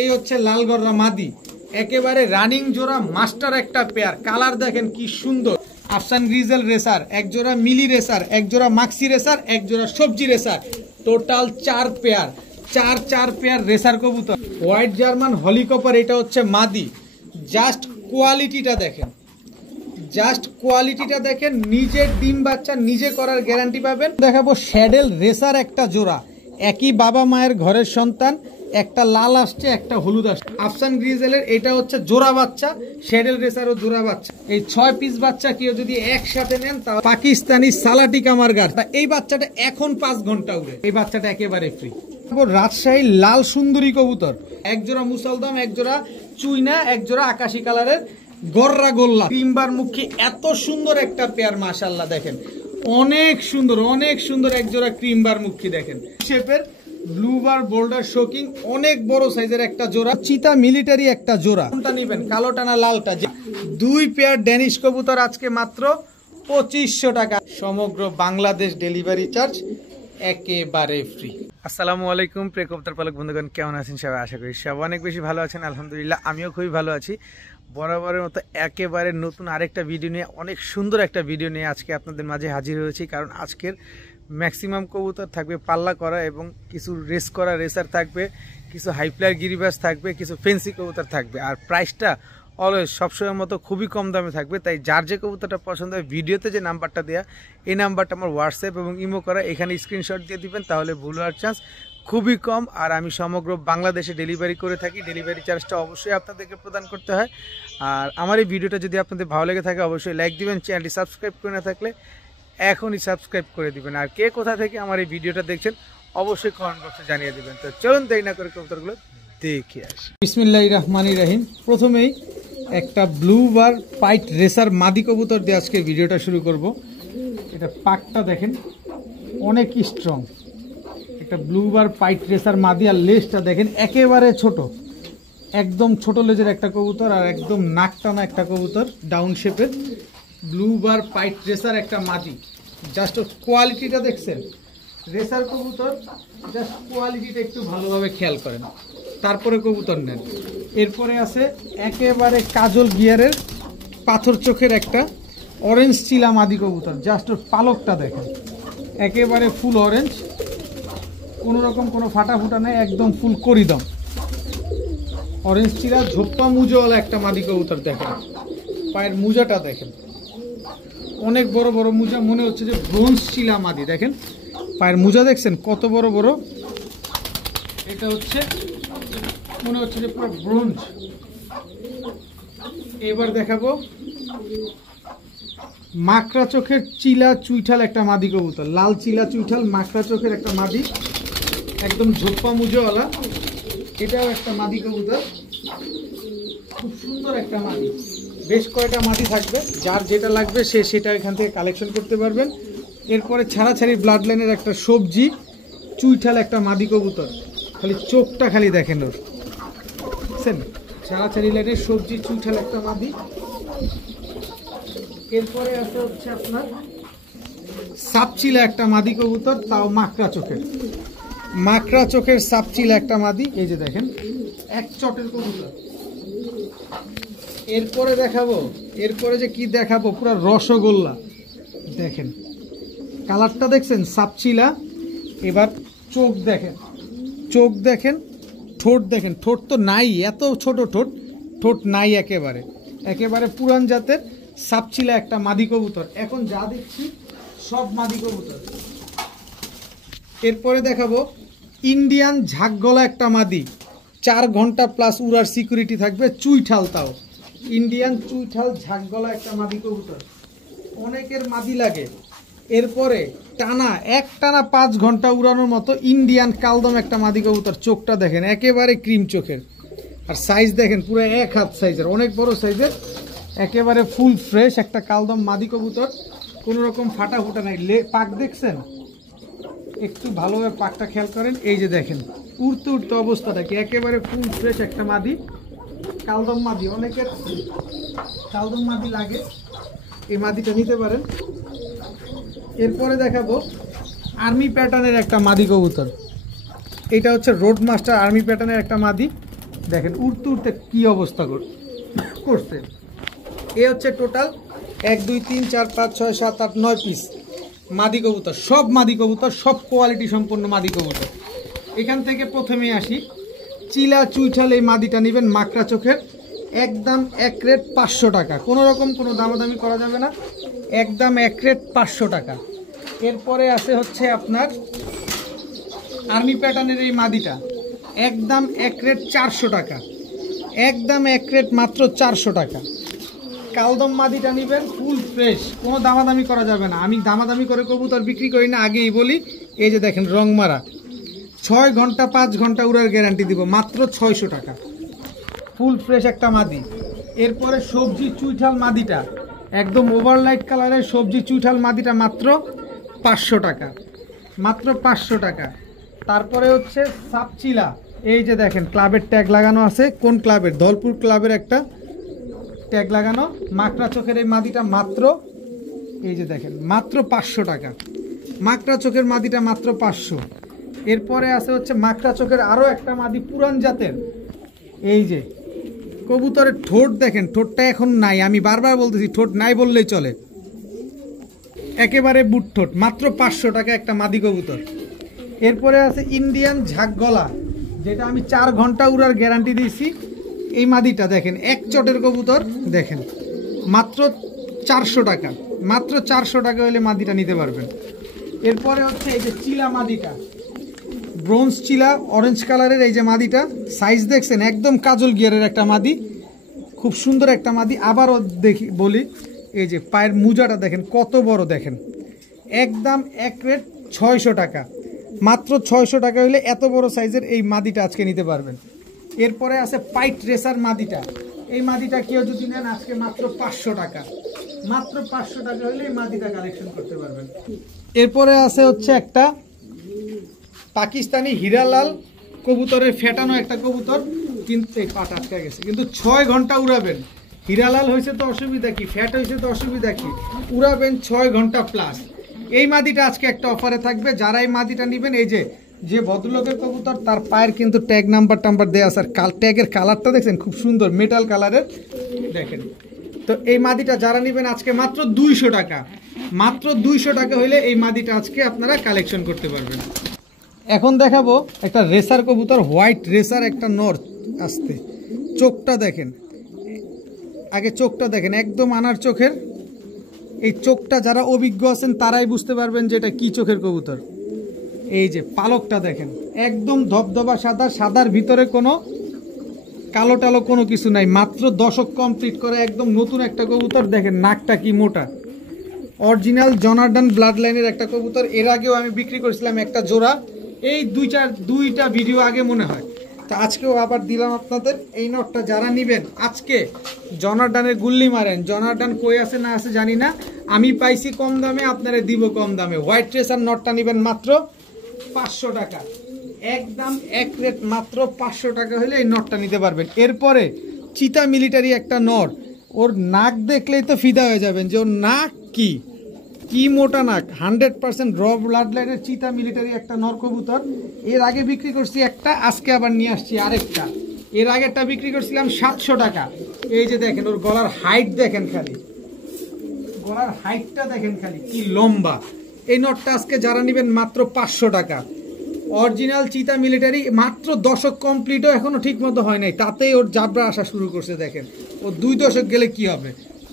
এই হচ্ছে লালগররা মাদি, একেবারে রানিং জোড়া, মাস্টার একটা পেয়ার। কালার দেখেন কি সুন্দর। আফসান গ্রিজেল রেসার, এক জোড়া মিলি রেসার, এক জোড়া মাক্সি রেসার, এক জোড়া সবজি racer, total 4 pair, 4 pair racer কবুতর। হোয়াইট জার্মান হলিকপার, এটা হচ্ছে মাদি। জাস্ট কোয়ালিটিটা দেখেন, জাস্ট কোয়ালিটিটা দেখেন। নিজের ডিম বাচ্চা নিজে করার গ্যারান্টি পাবেন। দেখাবো শ্যাডেল রেসার একটা জোড়া, একই বাবা মায়ের ঘরের সন্তান, একটা লাল আসছে একটা হলুদ আসছে। আফসান গ্রিজেলের এটা হচ্ছে জোড়া বাচ্চা, শ্যাডেল রেসারও জোড়া বাচ্চা। এই 6 পিস বাচ্চা কেউ যদি একসাথে নেন তা পাকিস্তানি সালাটি কামারগার, এই বাচ্চাটা এখন 5 ঘন্টা উড়ে, এই বাচ্চাটা একেবারে ফ্রি। রাজশাহী লাল সুন্দরী কবুতর, এক জোড়া মুসলদম, এক জোড়া চুইনা, এক জোড়া আকাশি কালারের গররা গোল্লা, ক্রিমবার মুখী, এত সুন্দর একটা পেয়ার মাশাআল্লাহ। দেখেন অনেক সুন্দর, অনেক সুন্দর এক জোড়া ক্রিমবার মুখী। দেখেন শেপের ব্লুবার বোল্ডার শোকিং, অনেক বড় সাইজের একটা জোড়া। চিতা মিলিটারি একটা জোড়া। কোনটা নেবেন, কালোটা না লালটা? 2 পেয়ার ড্যানিশ কবুতর আজকে মাত্র 2500 টাকা, সমগ্র বাংলাদেশ ডেলিভারি চার্জ একেবারে ফ্রি। আসসালামু আলাইকুম প্রিয় কবুতর পালক বন্ধুগণ, কেমন আছেন সবাই? আশা করি সবাই অনেক বেশি ভালো আছেন। আলহামদুলিল্লাহ আমিও খুবই ভালো আছি। বরাবরের মতো একেবারে নতুন আরেকটা ভিডিও নিয়ে, অনেক সুন্দর একটা ভিডিও নিয়ে আজকে আপনাদের মাঝে হাজির হয়েছি। কারণ আজকের ম্যাক্সিমাম কবুতর থাকবে পাল্লা করা, এবং কিছু রেস করা রেসার থাকবে, কিছু হাইপ্লায়ার গিরিবাস থাকবে, কিছু ফেন্সি কবুতর থাকবে। আর প্রাইসটা অলওয়েজ সবসময়ের মতো খুবই কম দামে থাকবে। তাই যার যে কবুতরটা পছন্দ হয়, ভিডিওতে যে নাম্বারটা দেওয়া, এই নাম্বারটা আমার হোয়াটসঅ্যাপ এবং ইমো করা, এখানে স্ক্রিনশট দিয়ে দিবেন, তাহলে ভুল হওয়ার চান্স খুবই কম। আর আমি সমগ্র বাংলাদেশে ডেলিভারি করে থাকি, ডেলিভারি চার্জটা অবশ্যই আপনাদেরকে প্রদান করতে হয়। আর আমার এই ভিডিওটা যদি আপনাদের ভালো লেগে থাকে অবশ্যই লাইক দিবেন, চ্যানেলটি সাবস্ক্রাইব করে না থাকলে এখনই সাবস্ক্রাইব করে দিবেন। আর কে কোথা থেকে আমার এই ভিডিওটা দেখছেন অবশ্যই কমেন্ট বক্সে জানিয়ে দিবেন। তো চলুন দেরি না করে কবুতরগুলো দেখে আসি। বিসমিল্লাহির রহমানির রহিম। প্রথমেই একটা ব্লুবার পাইট রেসার মাদি কবুতর দিয়ে আজকে ভিডিওটা শুরু করব। এটা পাকটা দেখেন অনেক স্ট্রং, একটা ব্লুবার পাইট রেসার মাদি। আর লেজটা দেখেন একেবারে ছোট, একদম ছোট লেজের একটা কবুতর, আর একদম নাক টানা একটা কবুতর, ডাউন শেপের ব্লুবার পাইট রেসার একটা মাদি। জাস্ট কোয়ালিটিটা দেখছেন, রেসার কবুতর, জাস্ট কোয়ালিটিটা একটু ভালোভাবে খেয়াল করেন, তারপরে কবুতর নেন। এরপরে আছে একেবারে কাজল গিয়ারের পাথর চোখের একটা অরেঞ্জ চিলা মাদি কবুতর। জাস্ট ওর পালকটা দেখেন, একেবারে ফুল অরেঞ্জ, কোনো রকম কোনো ফাটা ফুটা নেই, একদম ফুল করিদম অরেঞ্জ চিলা, ঝোপ্পা মুজোওয়ালা একটা মাদি কবুতর। দেখেন পায়ের মুজাটা দেখেন, অনেক বড় বড় মুজা, মনে হচ্ছে যে ব্রোঞ্জ চিলা মাদি। দেখেন পায়ের মুজা দেখছেন কত বড় বড়, এটা হচ্ছে মনে হচ্ছে যে পুরো ব্রোঞ্জ। এবার দেখাবো মাকড়া চোখের চিলা চুইঠাল একটা মাদি কবুতর, লাল চিলা চুইঠাল মাকড়া চোখের একটা মাদি, একদম ঝোপ্পা মুজোওয়ালা। এটাও একটা মাদি কবুতর, খুব সুন্দর একটা মাদি। বেশ কয়টা মাদি থাকবে, যার যেটা লাগবে সে সেটা এখান থেকে কালেকশন করতে পারবেন। এরপরে ছাড়াছাড়ি ব্লাড লাইনের একটা সবজি চুইঠাল একটা মাদি কবুতর, খালি চোখটা খালি দেখেন ওর, বুঝছেন? ছাড়াছাড়ি লাইনের সবজি চুইঠাল একটা মাদি। এরপরে আছে হচ্ছে আপনার সাপচিলা একটা মাদি কবুতর, তাও মাকড়া চোখের, মাকড়া চোখের সাপচিলা একটা মাদি। এই যে দেখেন এক চটের কবুতর। এরপরে দেখাবো, এরপরে যে কি দেখাবো, পুরো রসগোল্লা। দেখেন কালারটা দেখছেন, সাপচিলা। এবার চোখ দেখেন, চোখ দেখেন, ঠোঁট দেখেন, ঠোঁট তো নাই, এত ছোট ঠোঁট, ঠোঁট নাই একেবারে, একেবারে পুরান জাতের সাপচিলা একটা মাদি কবুতর। এখন যা দেখছি সব মাদি কবুতর। এরপরে দেখাবো ইন্ডিয়ান ঝাঁকগলা একটা মাদি, 4 ঘন্টা প্লাস উড়ার সিকিউরিটি থাকবে, চুইঠাল, তাও ইন্ডিয়ান চুইঠাল ঝাঁকগলা একটা মাদি কবুতর। অনেকের মাদি লাগে। এরপরে টানা এক টানা 5 ঘন্টা উড়ানোর মতো ইন্ডিয়ান কালদম একটা মাদি কবুতর। চোখটা দেখেন একেবারে ক্রিম চোখের, আর সাইজ দেখেন পুরো 1 হাত সাইজের, অনেক বড় সাইজের, একেবারে ফুল ফ্রেশ একটা কালদম মাদি কবুতর, কোনো রকম ফাটা ফুটা নাই। পাক দেখছেন, একটু ভালোভাবে পাকটা খেয়াল করেন। এই যে দেখেন উড়তে উড়তে অবস্থাটা কি, একেবারে ফুল ফ্রেশ একটা মাদি, কালদম মাদি। অনেকের কালদম মাদি লাগে, এই মাদিটা নিতে পারেন। এরপরে দেখাবো আর্মি প্যাটার্নের একটা মাদি কবুতর। এটা হচ্ছে রোড মাস্টার আর্মি প্যাটার্নের একটা মাদি, দেখেন উড়তে উড়তে কি অবস্থা করছে। এ হচ্ছে টোটাল 1 2 3 4 5 6 7 8 9 পিস মাদি কবুতর, সব মাদি কবুতর, সব কোয়ালিটি সম্পন্ন মাদি কবুতর। এখান থেকে প্রথমে আসি, চিলা চুইঠাল এই মাদিটা নেবেন মাকড়া চোখের, একদম এক রেট 500 টাকা, কোনো রকম কোনো দামাদামি করা যাবে না, একদম এক রেট 500 টাকা। এরপরে আছে হচ্ছে আপনার আর্মি প্যাটার্নের এই মাদিটা, একদম এক রেট 400 টাকা, একদম এক রেট মাত্র 400 টাকা। কালদম মাদিটা নেবেন ফুল ফ্রেশ, কোনো দামাদামি করা যাবে না, আমি দামাদামি করে কবুতর বিক্রি করি না, আগেই বলি। এই যে দেখেন রং মারা, 6 ঘন্টা 5 ঘন্টা উড়ার গ্যারান্টি দিব, মাত্র 600 টাকা, ফুল ফ্রেশ একটা মাদি। এরপরে সবজি চুইঠাল মাদিটা, একদম ওভারলাইট কালারের সবজি চুইঠাল মাদিটা মাত্র 500 টাকা, মাত্র 500 টাকা। তারপরে হচ্ছে সাপচিলা, এই যে দেখেন ক্লাবের ট্যাগ লাগানো আছে, কোন ক্লাবের? ধলপুর ক্লাবের একটা ট্যাগ লাগানো মাকড়া চোখের এই মাদিটা মাত্র, এই যে দেখেন মাত্র 500 টাকা, মাকড়া চোখের মাদিটা মাত্র 500। এরপরে আছে হচ্ছে মাকড়া চোখের আরও একটা মাদি পুরান জাতের, এই যে কবুতরের ঠোঁট দেখেন, ঠোঁটটা এখন নাই, আমি বারবার বলতেছি ঠোঁট নাই বললেই চলে, একেবারে বুট ঠোঁট, মাত্র 500 টাকা একটা মাদি কবুতর। এরপরে আছে ইন্ডিয়ান ঝাঁক গলা, যেটা আমি 4 ঘন্টা উড়ার গ্যারান্টি দিয়েছি, এই মাদিটা দেখেন এক চটের কবুতর, দেখেন মাত্র 400 টাকা, মাত্র 400 টাকা হলে মাদিটা নিতে পারবেন। এরপরে হচ্ছে এই যে চিলা মাদিটা, ব্রোঞ্জ চিলা অরেঞ্জ কালারের, এই যে মাদিটা সাইজ দেখছেন, একদম কাজল গিয়ারের একটা মাদি, খুব সুন্দর একটা মাদি। আবারও দেখি বলি, এই যে পায়ের মুজাটা দেখেন কত বড়, দেখেন একদম এক রেট 600 টাকা, মাত্র 600 টাকা হলে এত বড় সাইজের এই মাদিটা আজকে নিতে পারবেন। এরপরে আছে পাইট রেসার মাদিটা, এই মাদিটা কেউ যদি নেন আজকে মাত্র 500 টাকা, মাত্র 500 টাকা হলে এই মাদিটা কালেকশন করতে পারবেন। এরপরে আছে হচ্ছে একটা পাকিস্তানি হীরালাল কবুতরের ফেটানো একটা কবুতর, কিন্তু এই পাটা আটকে গেছে, কিন্তু 6 ঘন্টা উড়াবেন। হীরালাল হয়েছে তো অসুবিধা কি, ফ্যাট হয়েছে তো অসুবিধা কি, উড়াবেন 6 ঘন্টা প্লাস। এই মাদিটা আজকে একটা অফারে থাকবে, যারা এই মাদিটা নেবেন, এই যে ভদ্রলোকের কবুতর তার পায়ের কিন্তু ট্যাগ নাম্বার টাম্বার দেওয়া আছে, আর ট্যাগের কালারটা দেখছেন খুব সুন্দর মেটাল কালারের, দেখেন। তো এই মাদিটা যারা নেবেন আজকে মাত্র 200 টাকা, মাত্র 200 টাকা হইলে এই মাদিটা আজকে আপনারা কালেকশন করতে পারবেন। এখন দেখাবো একটা রেসার কবুতর, হোয়াইট রেসার একটা নর আসতে, চোখটা দেখেন, আগে চোখটা দেখেন একদম আনার চোখের, এই চোখটা যারা অভিজ্ঞ আছেন তারাই বুঝতে পারবেন যে এটা কি চোখের কবুতর। এই যে পালকটা দেখেন একদম ধবধবা সাদা, সাদার ভিতরে কোনো কালো টালো কোনো কিছু নাই, মাত্র দশক কমপ্লিট করে একদম নতুন একটা কবুতর। দেখেন নাকটা কি মোটা, অরিজিনাল জনার্ডন ব্লাড লাইনের একটা কবুতর। এর আগেও আমি বিক্রি করেছিলাম একটা জোড়া, এই দুইটা ভিডিও আগে মনে হয়, তো আজকেও আবার দিলাম আপনাদের এই নটটা। যারা নেবেন আজকে জনার্ডনের গুল্লি মারেন, জনার্ডন কই আছে না আছে জানি না, আমি পাইছি কম দামে, আপনারা দিব কম দামে। হোয়াইট ট্রেসার নটটা নেবেন মাত্র 500 টাকা, একদম এক রেট মাত্র 500 টাকা হলে এই নটটা নিতে পারবেন। এরপরে চিতা মিলিটারি একটা নর, ওর নাক দেখলেই তো ফিদা হয়ে যাবেন যে ওর নাক কি মোটা নাক, 100% র ব্লাড লাইনের চিতা মিলিটারি একটা নর কবুতর। এর আগে বিক্রি করছি একটা, আজকে আবার নিয়ে আসছি আরেকটা। এর আগেরটা বিক্রি করছিলাম 700 টাকা। এই যে দেখেন ওর গলার হাইট দেখেন, খালি গলার হাইটটা দেখেন খালি কি লম্বা। এই নটটা আজকে যারা নেবেন মাত্র 500 টাকা, অরিজিনাল চিতা মিলিটারি, মাত্র দশক কমপ্লিটও এখনো ঠিক মতো হয় নাই, তাতেই ওর জাবরা আসা শুরু করছে। দেখেন ও 2 দশক গেলে কি হবে,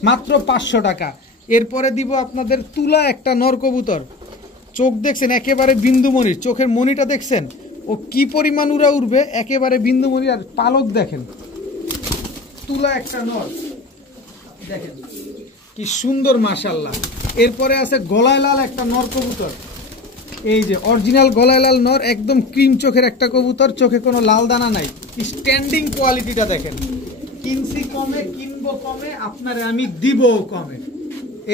মাত্র 500 টাকা। এরপরে দিব আপনাদের তুলা একটা নর কবুতর, চোখ দেখছেন একেবারে বিন্দুমণির, চোখের মণিটা দেখছেন ও কি পরিমাণ উড়া উড়বে, একেবারে বিন্দুমণি। আর পালক দেখেন, তুলা একটা নর দেখেন কি সুন্দর মাশাআল্লাহ। এরপরে আছে গলায় লাল একটা নর কবুতর, এই যে অরিজিনাল গলায় লাল নর, একদম ক্রিম চোখের একটা কবুতর, চোখে কোনো লাল দানা নাই, স্ট্যান্ডিং কোয়ালিটিটা দেখেন। কিনছি কমে, কিনবো কমে, আপনারে আমি দিব কমে।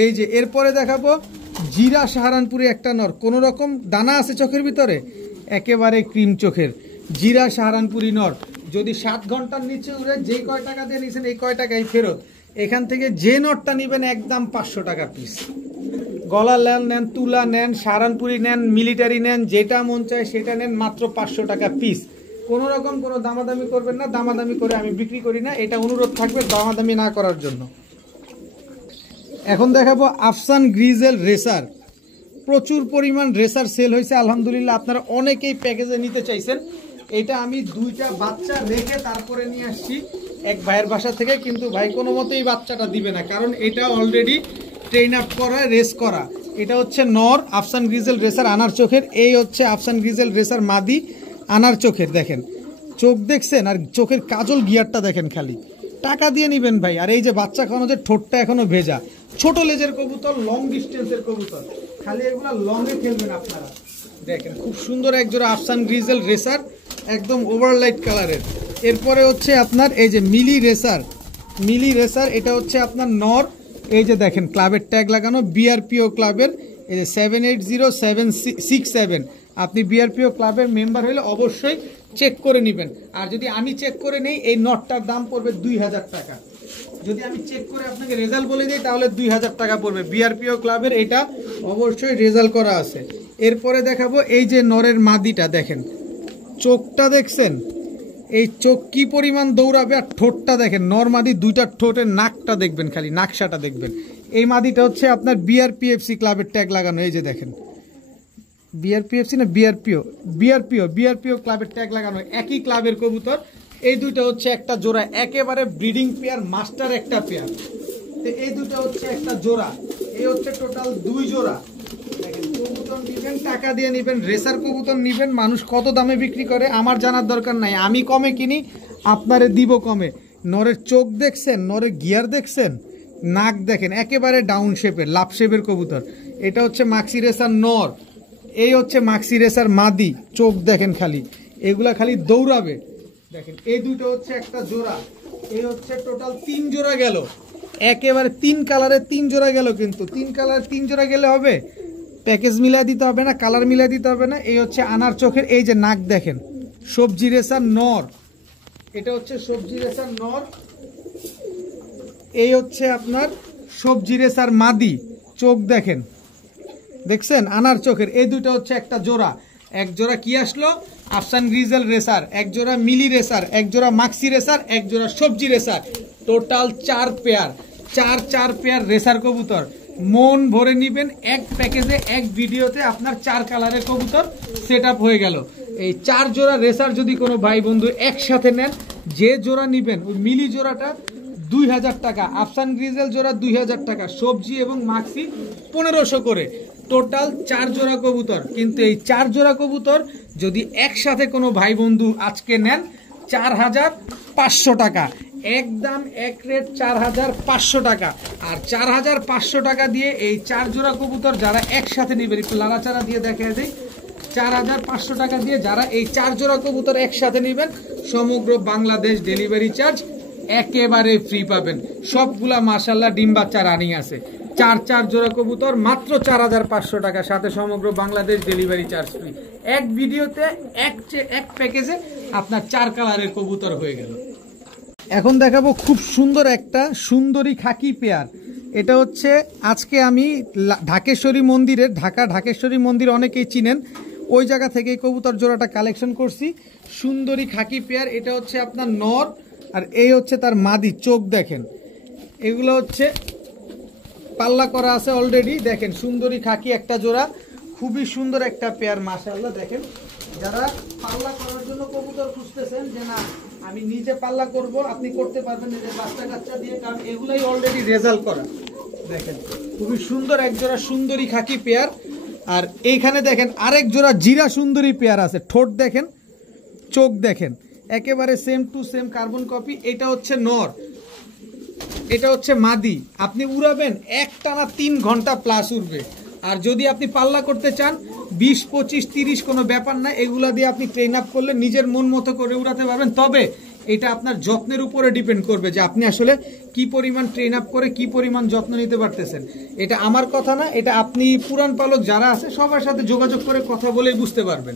এই যে এরপরে দেখাবো জিরা সাহারানপুরি একটা নর, কোন রকম দানা আছে চোখের ভিতরে, একেবারে ক্রিম চোখের জিরা সাহারানপুরি নর। যদি 7 ঘন্টার নিচে উড়ে যে কয় টাকা দিয়ে নিয়েছেন এই কয় টাকাই ফেরত। এখান থেকে যে নটটা নেবেন একদম 500 টাকা পিস। গলা নেন, তুলা নেন, সাহারানপুরি নেন, মিলিটারি নেন, যেটা মন চায় সেটা নেন, মাত্র 500 টাকা পিস। কোনো রকম কোনো দামাদামি করবেন না, দামাদামি করে আমি বিক্রি করি না, এটা অনুরোধ থাকবে দামাদামি না করার জন্য। এখন দেখাবো আফসান গ্রিজেল রেসার। প্রচুর পরিমাণ রেসার সেল হয়েছে আলহামদুলিল্লাহ, আপনারা অনেকেই প্যাকেজে নিতে চাইছেন। এটা আমি 2টা বাচ্চা রেখে তারপরে নিয়ে আসছি এক ভাইয়ের বাসা থেকে, কিন্তু ভাই কোনো মতেই বাচ্চাটা দিবে না, কারণ এটা অলরেডি ট্রেন আপ করা, রেস করা। এটা হচ্ছে নর আফসান গ্রিজেল রেসার আনার চোখের, এই হচ্ছে আফসান গ্রিজেল রেসার মাদি আনার চোখের। দেখেন চোখ দেখছেন, আর চোখের কাজল গিয়ারটা দেখেন, খালি টাকা দিয়ে নিবেন ভাই। আর এই যে বাচ্চা খাওয়ানো, যে ঠোঁটটা এখনো ভেজা, ছোট লেজের কবুতর, লং ডিস্টেন্সের কবুতর, খালি এগুলা লংয়ে খেলবেন আপনারা। দেখেন খুব সুন্দর একজোড়া আফসান গ্রিজেল রেসার, একদম ওভারলাইট কালারের। এরপরে হচ্ছে আপনার এই যে মিলি রেসার, মিলি রেসার, এটা হচ্ছে আপনার নর। এই যে দেখেন ক্লাবের ট্যাগ লাগানো, বিআরপিও ক্লাবের, এই যে 780767। আপনি বিআরপিও ক্লাবের মেম্বার হলে অবশ্যই চেক করে নেবেন। আর যদি আমি চেক করে নেই, এই নটটার দাম পড়বে 2000 টাকা। যদি আমি চেক করে আপনাকে রেজাল্ট বলে দিই তাহলে 2000 টাকা পড়বে। বিআরপিও ক্লাবের এটা অবশ্যই রেজাল্ট করা আছে। এরপরে দেখাবো এই যে নরের মাদিটা, দেখেন চোখটা দেখছেন, এই চোখ কি পরিমাণ দৌড়াবে, আর ঠোঁটটা দেখেন, নর মাদি দুইটা ঠোঁটের নাকটা দেখবেন, খালি নাকশাটা দেখবেন। এই মাদিটা হচ্ছে আপনার বিআরপিএফসি ক্লাবের ট্যাগ লাগানো, এই যে দেখেন বিআরপিএফসি না বিআরপিও, বিআরপিও ক্লাবের ট্যাগ লাগানো, একই ক্লাবের কবুতর। এই দুইটা হচ্ছে একটা জোড়া, একেবারে ব্রিডিং পেয়ার, মাস্টার একটা পেয়ার। তো এই দুটো হচ্ছে একটা জোড়া, এই হচ্ছে টোটাল 2 জোড়া। দেখেন কবুতর নিবেন টাকা দিয়ে নিবেন, রেসার কবুতর নিবেন। মানুষ কত দামে বিক্রি করে আমার জানার দরকার নাই, আমি কমে কিনি, আপনারে দিব কমে। নরের চোখ দেখছেন, নরের গিয়ার দেখছেন, নাক দেখেন, একেবারে ডাউন শেপের, লাভ শেপের কবুতর। এটা হচ্ছে মাক্সি রেসার নর, এই হচ্ছে মাক্সি রেসার মাদি। চোখ দেখেন খালি, এগুলা খালি দৌড়াবে। দেখেন এই দুটো হচ্ছে একটা জোড়া, এই হচ্ছে টোটাল 3 জোড়া গেল, একেবারে 3 কালারের 3 জোড়া গেল। কিন্তু 3 কালার 3 জোড়া গেলে হবে, প্যাকেজ মিলাই দিতে হবে না, কালার মিলাই দিতে হবে না। এই হচ্ছে আনার চোখের, এই যে নাক দেখেন, সবজি রেসার নর, এটা হচ্ছে সবজি রেসার নর। এই হচ্ছে আপনার সবজি রেসার মাদি, চোখ দেখেন, দেখছেন আনার চোখের। এই দুটো হচ্ছে একটা জোড়া। এক জোড়া কি আসলো, আফসান গ্রিজেল রেসার, এক জোড়া মিলি রেসার, এক জোড়া মাক্সি রেসার, এক জোড়া সবজি racer. Total 4 pair, 4 pair racer কবুতর। মন ভরে নিবেন, এক প্যাকেজে এক ভিডিওতে আপনার 4 কালারের কবুতর সেট আপ হয়ে গেল। এই 4 জোড়া রেসার যদি কোনো ভাই বন্ধু একসাথে নেন, যে জোড়া নিবেন, ওই মিলি জোড়াটা 2000 টাকা, আফসান গ্রিজেল জোড়া 2000 টাকা, সবজি এবং মাক্সি 1500 করে, টোটাল 4 জোড়া কবুতর। কিন্তু এই 4 জোড়া কবুতর যদি একসাথে কোনো ভাই বন্ধু আজকে নেন, 4500 টাকা, একদম এক রেট 4500 টাকা। আর 4500 টাকা দিয়ে এই 4 জোড়া কবুতর যারা একসাথে নেবেন, একটু লাড়াচাড়া দিয়ে দেখা দেয়, 4500 টাকা দিয়ে যারা এই 4 জোড়া কবুতর একসাথে নেবেন, সমগ্র বাংলাদেশ ডেলিভারি চার্জ একেবারে ফ্রি পাবেন। সবগুলা মাশাআল্লাহ ডিম বাচ্চা রানিং আছে। 4 জোড়া কবুতর মাত্র 4500 টাকা, সাথে সমগ্র বাংলাদেশ ডেলিভারি চার্জ ফ্রি। এক ভিডিওতে এক প্যাকেজে আপনার 4 কালারের কবুতর হয়ে গেল। এখন দেখাবো খুব সুন্দর একটা সুন্দরী খাকি পেয়ার। এটা হচ্ছে আজকে আমি ঢাকেশ্বরী মন্দিরের, ঢাকেশ্বরী মন্দির অনেকেই চিনেন, ওই জায়গা থেকে এই কবুতর জোড়াটা কালেকশন করছি। সুন্দরী খাকি পেয়ার, এটা হচ্ছে আপনার নর, আর এই হচ্ছে তার মাদি। চোখ দেখেন, এগুলো হচ্ছে পাল্লা করা আছে অলরেডি। দেখেন সুন্দরী খাকি একটা জোড়া, খুবই সুন্দর একটা পেয়ার মাশাআল্লাহ। দেখেন যারা পাল্লা করার জন্য কবুতর খুঁজতেছেন, যে না আমি নিজে পাল্লা করব, আপনি করতে পারবেন নিজে বাচ্চা কাচ্চা দিয়ে, কারণ এগুলাই অলরেডি রেজাল্ট করা। দেখেন খুবই সুন্দর এক জোড়া সুন্দরী খাকি পেয়ার। আর এইখানে দেখেন আরেক জোড়া জিরা সুন্দরী পেয়ার আছে। ঠোঁট দেখেন, চোখ দেখেন, একেবারে same to same carbon copy. এটা হচ্ছে নর, এটা হচ্ছে মাদি। আপনি উড়াবেন একটানা 3 ঘন্টা প্লাস উড়বে। আর যদি আপনি পাল্লা করতে চান 20, 25, 30 কোনো ব্যাপার না, এগুলা দিয়ে আপনি ট্রেন আপ করলে নিজের মন মতো করে উড়াতে পারবেন। তবে এটা আপনার যত্নের উপরে ডিপেন্ড করবে, যে আপনি আসলে কি পরিমাণ ট্রেন আপ করে কি পরিমাণ যত্ন নিতে পারতেছেন। এটা আমার কথা না, এটা আপনি পুরান পালক যারা আছে সবার সাথে যোগাযোগ করে কথা বলেই বুঝতে পারবেন।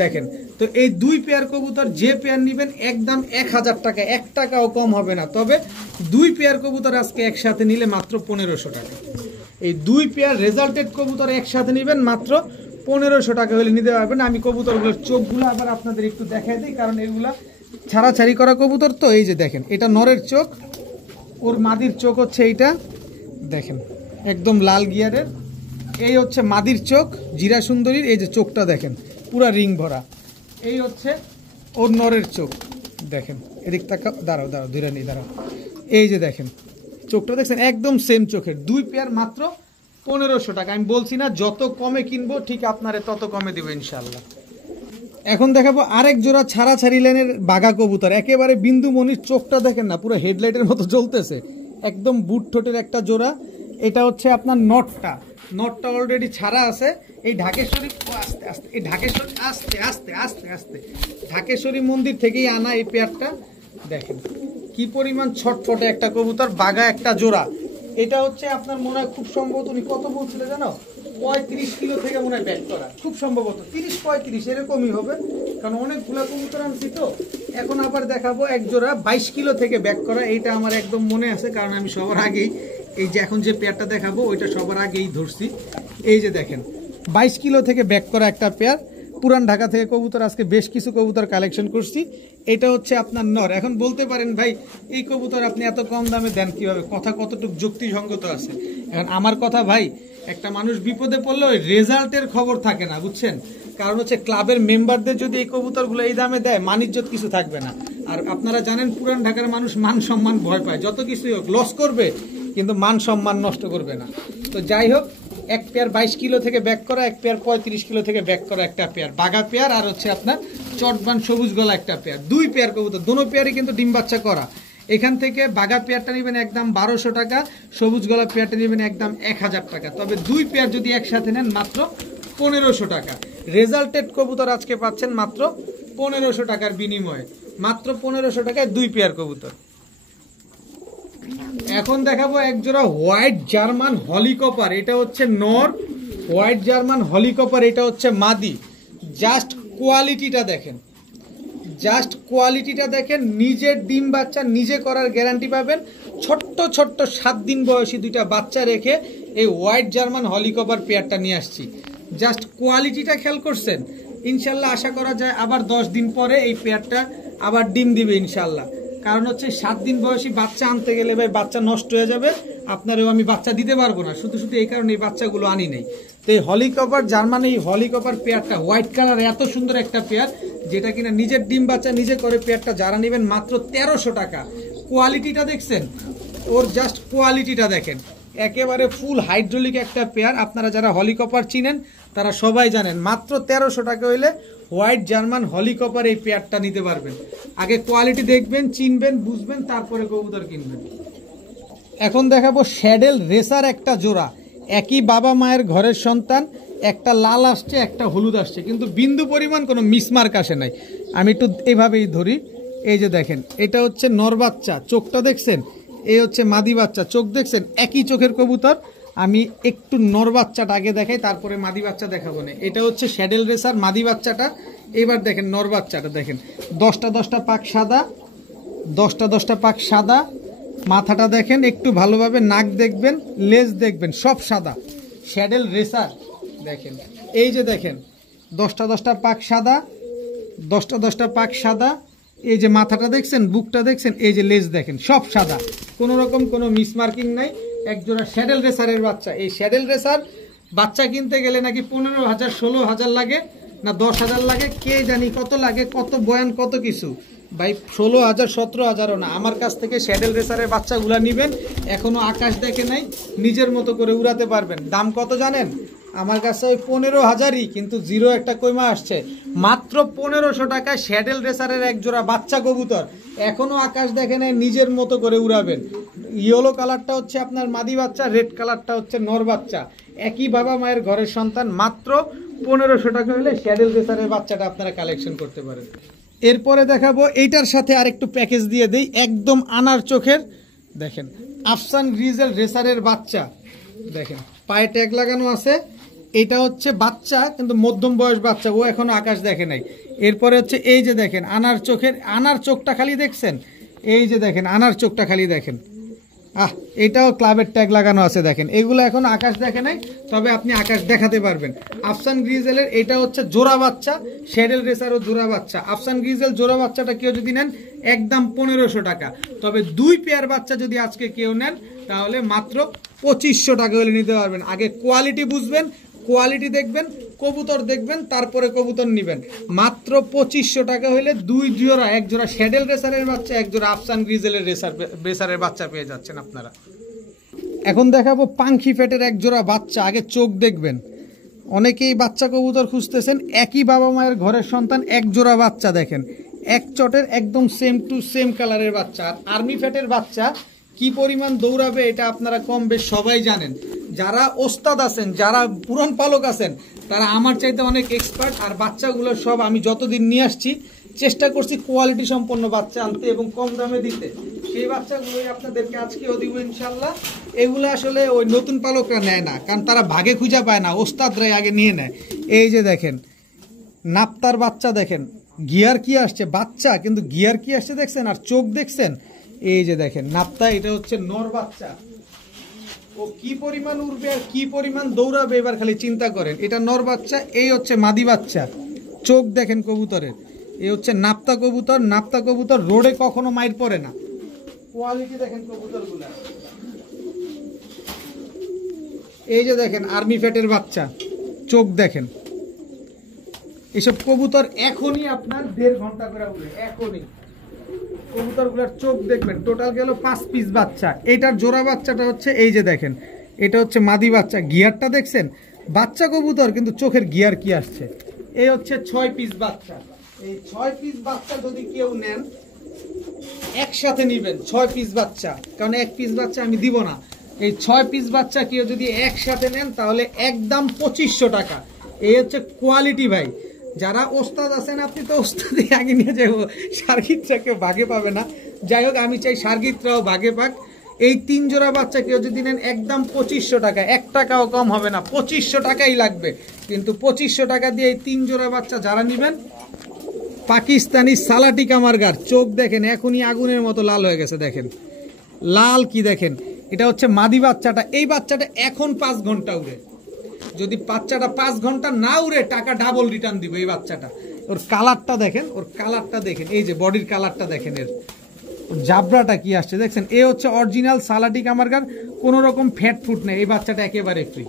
দেখেন তো এই 2 পেয়ার কবুতর, যে পেয়ার নেবেন একদম 1000 টাকা, 1 টাকাও কম হবে না। তবে 2 পেয়ার কবুতর আজকে একসাথে নিলে মাত্র 1500 টাকা। এই 2 পেয়ার রেজাল্টেড কবুতর একসাথে নেবেন মাত্র 1500 টাকা হলে নিতে পারবেন। আমি কবুতরগুলোর চোখগুলো আবার আপনাদের একটু দেখাই দিই, কারণ এগুলা ছাড়াছাড়ি করা কবুতর তো। এই যে দেখেন, এটা নরের চোখ, ওর মাদির চোখ হচ্ছে এইটা দেখেন, একদম লাল গিয়ারের। এই হচ্ছে মাদির চোখ জিরা সুন্দরীর, এই যে চোখটা দেখেন পুরা রিং ভরা। এই হচ্ছে ওর নরের চোখ দেখেন, এদিক তাকা, দাঁড়াও দাঁড়াও ধীরে নেই, দাঁড়াও। এই যে দেখেন চোখটা দেখছেন, একদম সেম চোখের। 2 পেয়ার মাত্র 1500 টাকা। আমি বলছি না যত কমে কিনবো ঠিক আপনারে তত কমে দেবো ইনশাল্লাহ। এখন দেখাবো আরেক জোড়া ছাড়াছাড়ি লাইনের বাঘা কবুতর, একেবারে বিন্দুমণির। চোখটা দেখেন না, পুরো হেডলাইটের মতো জ্বলতেছে, একদম বুট ঠোঁটের একটা জোড়া। এটা হচ্ছে আপনার নটটা অলরেডি ছাড়া আছে। এই ঢাকেশ্বরী, আস্তে আস্তে, এই ঢাকেশ্বরী, আস্তে আস্তে আস্তে আস্তে, ঢাকেশ্বরী মন্দির থেকেই আনা এই পেয়ারটা। দেখেন কি পরিমাণ ছটফটে একটা কবুতর, বাঘা একটা জোড়া। এটা হচ্ছে আপনার মনে হয় খুব সম্ভবত, উনি কত বলছিল জানো, 35 কিলো থেকে মনে হয় ব্যাক করা, খুব সম্ভবত 30-35 এরকমই হবে, কারণ অনেকগুলো কবুতর আনছি তো। এখন আবার দেখাবো এক জোড়া 22 কিলো থেকে ব্যাক করা। এইটা আমার একদম মনে আছে, কারণ আমি সবার আগেই এই যে এখন যে পেয়ারটা দেখাবো ওইটা সবার আগেই ধরছি। এই যে দেখেন 22 কিলো থেকে ব্যাক করা একটা পেয়ার। পুরান ঢাকা থেকে কবুতর আজকে বেশ কিছু কবুতর কালেকশন করছি। এটা হচ্ছে আপনার নর। এখন বলতে পারেন ভাই এই কবুতর আপনি এত কম দামে দেন কিভাবে, কথা কতটুকু যুক্তিসঙ্গত আছে। এখন আমার কথা ভাই, একটা মানুষ বিপদে পড়লে ওই রেজাল্টের খবর থাকে না, বুঝছেন। কারণ হচ্ছে ক্লাবের মেম্বারদের যদি এই কবুতরগুলো এই দামে দেয়, মানিজ্যত কিছু থাকবে না। আর আপনারা জানেন পুরান ঢাকার মানুষ মান সম্মান ভয় পায়, যত কিছুই হোক লস করবে কিন্তু মান সম্মান নষ্ট করবে না। তো যাই হোক, এক পেয়ার 22 কিলো থেকে ব্যাক করা, এক পেয়ার 35 কিলো থেকে ব্যাক করা একটা পেয়ার বাঘা পেয়ার, আর হচ্ছে আপনার চটবান সবুজ গলা একটা পেয়ার। 2 পেয়ার কবুতর, দোনো পেয়ারই কিন্তু ডিম বাচ্চা করা। এখান থেকে বাঘা পেয়ারটা নেবেন একদম 1200 টাকা, সবুজ গলা পেয়ারটা নেবেন একদম 1000 টাকা। তবে 2 পেয়ার যদি একসাথে নেন মাত্র 1500 টাকা। রেজাল্টেড কবুতর আজকে পাচ্ছেন মাত্র 1500 টাকার বিনিময়ে, মাত্র 1500 টাকায় 2 পেয়ার কবুতর। এখন দেখাবো এক জোড়া হোয়াইট জার্মান হলিকপার। এটা হচ্ছে নর, হোয়াইট জার্মান হলিকপার, এটা হচ্ছে মাদি। জাস্ট কোয়ালিটিটা দেখেন, জাস্ট কোয়ালিটিটা দেখেন। নিজের ডিম বাচ্চা নিজে করার গ্যারান্টি পাবেন। ছোট্ট ছোট্ট 7 দিন বয়সী 2টা বাচ্চা রেখে এই হোয়াইট জার্মান হলিকপার পেয়ারটা নিয়ে আসছি। জাস্ট কোয়ালিটিটা খেয়াল করছেন। ইনশাল্লাহ আশা করা যায় আবার 10 দিন পরে এই পেয়ারটা আবার ডিম দিবে ইনশাল্লাহ। কারণ হচ্ছে 7 দিন বয়সী বাচ্চা আনতে গেলে ভাই বাচ্চা নষ্ট হয়ে যাবে, আপনারও আমি বাচ্চা দিতে পারবো না। শুধু শুধু এই কারণে এই বাচ্চাগুলো আনি নেই। তো এই হলিকপার জার্মান, এই হলিকপার পেয়ারটা হোয়াইট কালার, এত সুন্দর একটা পেয়ার, যেটা কিনা নিজের ডিম বাচ্চা নিজে করে পেয়ারটা যারা নেবেন মাত্র 1300 টাকা। কোয়ালিটিটা দেখছেন, ওর জাস্ট কোয়ালিটিটা দেখেন, একেবারে ফুল হাইড্রোলিক একটা পেয়ার। আপনারা যারা হলিকপার চিনেন তারা সবাই জানেন, মাত্র 1300 টাকা হইলে হোয়াইট জার্মান হলিকপার এই পেয়ারটা নিতে পারবেন। আগে কোয়ালিটি দেখবেন, চিনবেন, বুঝবেন, তারপরে কবুতর কিনবেন। এখন দেখাবো শ্যাডেল রেসার একটা জোড়া, একই বাবা মায়ের ঘরের সন্তান। একটা লাল আসছে, একটা হলুদ আসছে, কিন্তু বিন্দু পরিমাণ কোনো মিসমার্ক আসে নাই। আমি একটু এইভাবেই ধরি। এই যে দেখেন, এটা হচ্ছে নর বাচ্চা, চোখটা দেখছেন। এই হচ্ছে মাদি বাচ্চা, চোখ দেখছেন, একই চোখের কবুতর। আমি একটু নর বাচ্চাটা আগে দেখাই, তারপরে মাদি বাচ্চা দেখাবো না। এটা হচ্ছে শ্যাডেল রেসার মাদি বাচ্চাটা। এবার দেখেন নর বাচ্চাটা দেখেন, 10টা পাক সাদা, 10টা পাক সাদা। মাথাটা দেখেন একটু ভালোভাবে, নাক দেখবেন, লেজ দেখবেন, সব সাদা। শ্যাডেল রেসার দেখেন, এই যে দেখেন 10টা পাক সাদা, 10টা পাক সাদা। এই যে মাথাটা দেখছেন, বুকটা দেখছেন, এই যে লেজ দেখেন, সব সাদা, কোনো রকম কোনো মিসমার্কিং নাই। একজোড়া শ্যাডেল রেসারের বাচ্চা। এই শ্যাডেল রেসার বাচ্চা কিনতে গেলে নাকি 15,000 16,000 লাগে, না 10,000 লাগে, কে জানি কত লাগে, কত বয়ান, কত কিছু। ভাই 16,000 17,000ও না, আমার কাছ থেকে শ্যাডেল রেসারের বাচ্চাগুলা নেবেন, এখনো আকাশ দেখে নাই, নিজের মতো করে উড়াতে পারবেন। দাম কত জানেন? আমার কাছে ওই 15,000ই, কিন্তু জিরো একটা কইমা আসছে। মাত্র 1500 টাকায় শ্যাডেল রেসারের এক জোড়া বাচ্চা কবুতর, এখনো আকাশ দেখে নাই, নিজের মতো করে উড়াবেন। ইয়েলো কালারটা হচ্ছে আপনার মাদি বাচ্চা, রেড কালারটা হচ্ছে নর বাচ্চা, একই বাবা মায়ের ঘরের সন্তান। মাত্র 1500 টাকা হলে শ্যাডেল রেসারের বাচ্চাটা আপনারা কালেকশন করতে পারেন। এরপরে দেখাবো এইটার সাথে আরেকটু প্যাকেজ দিয়ে দেই, একদম আনার চোখের। দেখেন আফসান গ্রিজেল রেসারের বাচ্চা, দেখেন পায়ে ট্যাগ লাগানো আছে। এটা হচ্ছে বাচ্চা, কিন্তু মধ্যম বয়স বাচ্চা, ও এখনো আকাশ দেখে নাই। এরপরে হচ্ছে এই যে দেখেন আনার চোখের, আনার চোখটা খালি দেখছেন, এই যে দেখেন আনার চোখটা খালি দেখেন, এটাও ক্লাবের ট্যাগ লাগানো আছে দেখেন। এগুলো এখন আকাশ দেখে নাই, তবে আপনি আকাশ দেখাতে পারবেন। আফসান গ্রিজেলের এটা হচ্ছে জোড়া বাচ্চা, শ্যাডেল রেসারও জোড়া বাচ্চা। আফসান গ্রিজেল জোড়া বাচ্চাটা কেউ যদি নেন একদম 1500 টাকা, তবে 2 পেয়ার বাচ্চা যদি আজকে কেউ নেন তাহলে মাত্র 2500 টাকা হলে নিতে পারবেন। আগে কোয়ালিটি বুঝবেন, কোয়ালিটি দেখবেন, কবুতর দেখবেন, তারপরে কবুতর নেবেন। মাত্র 2500 টাকা হলে 2 জোড়া, এক জোড়া শ্যাডেল রেসারের বাচ্চা, এক জোড়া আফসান গ্রিজেলের রেসারের বাচ্চা পেয়ে যাচ্ছেন আপনারা। এখন দেখাবো পাঙ্খি ফেটের এক জোড়া বাচ্চা। আগে চোখ দেখবেন। অনেকেই বাচ্চা কবুতর খুঁজতেছেন, একই বাবা মায়ের ঘরের সন্তান, এক জোড়া বাচ্চা দেখেন, এক চটের একদম সেম টু সেম কালারের বাচ্চা। আর আর্মি ফেটের বাচ্চা কি পরিমাণ দৌড়াবে এটা আপনারা কম বেশ সবাই জানেন। যারা ওস্তাদ আছেন, যারা পুরান পালক আছেন, তারা আমার চাইতে অনেক এক্সপার্ট। আর বাচ্চাগুলো সব আমি যতদিন নিয়ে আসছি চেষ্টা করছি কোয়ালিটি সম্পন্ন বাচ্চা আনতে এবং কম দামে দিতে। সেই বাচ্চাগুলোই আপনাদেরকে আজকেও দিব ইনশাল্লাহ। এগুলো আসলে ওই নতুন পালকরা নেয় না, কারণ তারা ভাগে খুঁজে পায় না, ওস্তাদরাই আগে নিয়ে নেয়। এই যে দেখেন নাপ্তার বাচ্চা, দেখেন গিয়ার কি আসছে, বাচ্চা কিন্তু গিয়ার কি আসছে দেখছেন, আর চোখ দেখছেন। এই যে দেখেন নাপ্তা, এটা হচ্ছে নর বাচ্চা। ও কি পরিমাণ উড়বে আর কি পরিমাণ দৌড়াবে এবার খালি চিন্তা করেন। এটা নর বাচ্চা, এই হচ্ছে মাদি বাচ্চা। চোখ দেখেন কবুতরের। এই হচ্ছে নাপ্তা কবুতর। নাপ্তা কবুতর রোডে কখনো মাইর পড়ে না। কোয়ালিটি দেখেন কবুতরগুলা। এই যে দেখেন আর্মি ফ্যাটের বাচ্চা, চোখ দেখেন। এসব কবুতর এখনই আপনার 1.5 ঘন্টা করে উড়ে, এখনই। কবুতরগুলোর চোখ দেখবেন। টোটাল গেল 5 পিস বাচ্চা। এটার জোড়া বাচ্চাটা হচ্ছে এই যে দেখেন, এটা হচ্ছে মাদি বাচ্চা। গিয়ারটা দেখছেন, বাচ্চা কবুতর কিন্তু চোখের গিয়ার কি আসছে। এই হচ্ছে 6 পিস বাচ্চা। এই 6 পিস বাচ্চা যদি কেউ নেন একসাথে নিবেন, 6 পিস বাচ্চা, কারণ 1 পিস বাচ্চা আমি দিব না। এই 6 পিস বাচ্চা কেউ যদি একসাথে নেন তাহলে একদম 2500 টাকা। এই হচ্ছে কোয়ালিটি ভাই। যারা ওস্তাদ আছেন, আপনি তো ওস্তাদই আগে নিয়ে যাবো, সার্গিতরা কেউ ভাগে পাবে না। যাই হোক, আমি চাই সার্গিতরাও ভাগে পাক। এই 3 জোড়া বাচ্চা কেউ যদি নেন একদম 2500 টাকা, 1 টাকাও কম হবে না, 2500 টাকাই লাগবে। কিন্তু 2500 টাকা দিয়ে এই 3 জোড়া বাচ্চা যারা নেবেন, পাকিস্তানি সালাটি কামারগার। চোখ দেখেন এখনই আগুনের মতো লাল হয়ে গেছে, দেখেন লাল কি দেখেন। এটা হচ্ছে মাদি বাচ্চাটা। এই বাচ্চাটা এখন 5 ঘন্টা উড়ে। যদি বাচ্চাটা 5 ঘন্টা না উড়ে টাকা ডাবল রিটার্ন দিবে এই বাচ্চাটা। ওর কালারটা দেখেন, ওর কালারটা দেখেন, এই যে বডির কালারটা দেখেন, এর জাবরাটা কি আসছে দেখছেন। এ হচ্ছে অরিজিনাল সালাটি কামারগার, কোনো রকম ফ্যাট ফুট নেই। এই বাচ্চাটা একেবারে ফ্রি,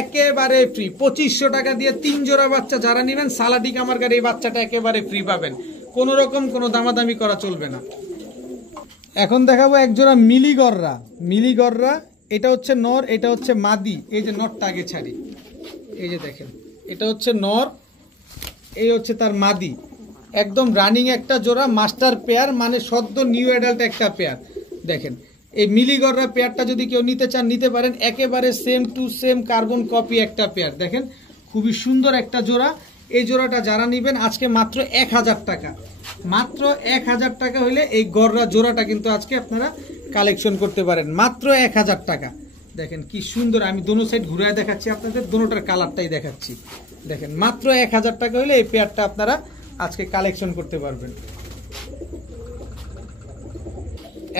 একেবারে ফ্রি। 2500 টাকা দিয়ে 3 জোড়া বাচ্চা যারা নেবেন সালাটি কামারগার, এই বাচ্চাটা একেবারে ফ্রি পাবেন। কোনো রকম কোনো দামাদামি করা চলবে না। এখন দেখাবো এক জোড়া মিলিগররা। মিলিগররা, এটা হচ্ছে নর, এটা হচ্ছে মাদি। এই যে নরটা আগে ছাড়ি, এই যে দেখেন এটা হচ্ছে নর, এই হচ্ছে তার মাদি। একদম রানিং একটা জোড়া, মাস্টার পেয়ার, মানে সদ্য নিউ অ্যাডাল্ট একটা পেয়ার। দেখেন এই মিলিগররা পেয়ারটা যদি কেউ নিতে চান নিতে পারেন, একেবারে same to same carbon copy একটা পেয়ার। দেখেন খুবই সুন্দর একটা জোড়া। এই জোড়াটা যারা নেবেন আজকে মাত্র 1000 টাকা, মাত্র 1000 টাকা হলে এই গররা জোড়াটা কিন্তু আজকে আপনারা কালেকশন করতে পারেন, মাত্র 1000 টাকা। দেখেন কি সুন্দর, আমি দোনো সাইড ঘুরে দেখাচ্ছি আপনাদের, দোনোটার কালারটাই দেখাচ্ছি। দেখেন মাত্র 1000 টাকা হলে এই পেয়ারটা আপনারা আজকে কালেকশন করতে পারবেন।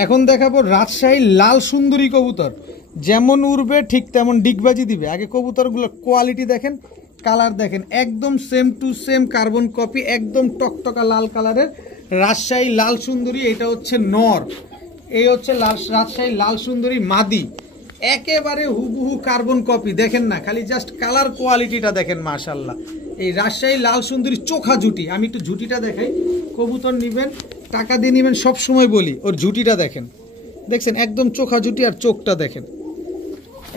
এখন দেখাবো রাজশাহী লাল সুন্দরী কবুতর। যেমন উড়বে ঠিক তেমন ডিগবাজি দিবে। আগে কবুতরগুলো কোয়ালিটি দেখেন, কালার দেখেন, একদম same to same carbon copy, একদম টকটকা লাল কালারের রাজশাহী লাল সুন্দরী। এটা হচ্ছে নর, এই হচ্ছে রাজশাহী লাল সুন্দরী মাদি। একেবারে হুবহু কার্বন কপি। দেখেন না, খালি জাস্ট কালার কোয়ালিটিটা দেখেন, মাশাল্লাহ। এই রাজশাহী লাল সুন্দরী চোখা জুটি। আমি একটু জুটিটা দেখাই। কবুতর নিবেন, টাকা দিয়ে নিবেন, সবসময় বলি ওর জুটিটা দেখেন, দেখছেন একদম চোখা জুটি। আর চোখটা দেখেন,